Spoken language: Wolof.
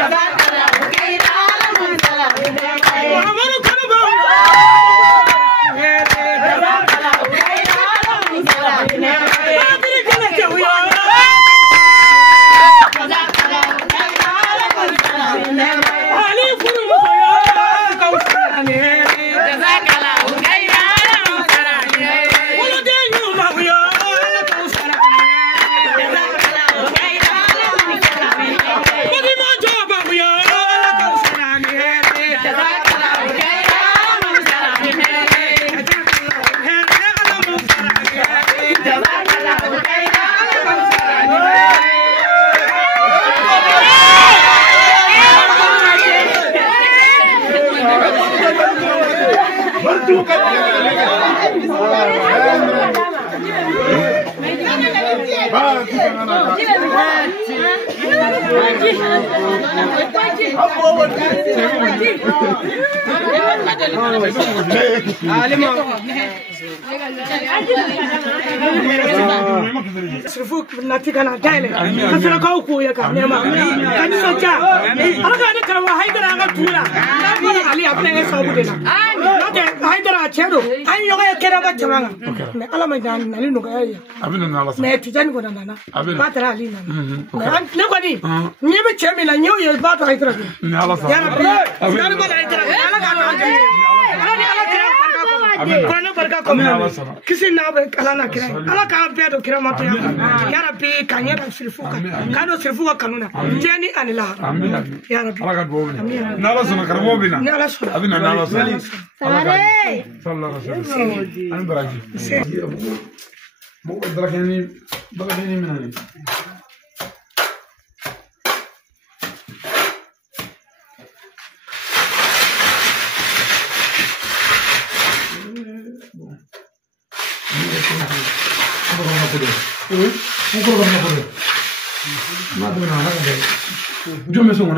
Hey, Sirfu nati kana dale kasara ka ku ya ka nema kan soja aga ne karwa haidara ga tura na bala ali apne sabu dena nate haidara chedo an yoga ya kera ga chamanga me ala ma dan nali no ga ya abina na ala me tijan ko na ba tara ali na ne ko ni ni be chemi la nyo ye ba to haidara ni ala sa ya na ba haidara ala ga ala ni ala kera Kono barka ko kisi na be kala na kira ala ka be do kira mato ya rabbi kanya da sirfuka kado sirfuka kanuna jeni anila ya rabbi ala ka do na ala sona karmo bina na ala sona abina na ala sona sare sallallahu alaihi wasallam an baraji mo drakeni minani Yo me sumo,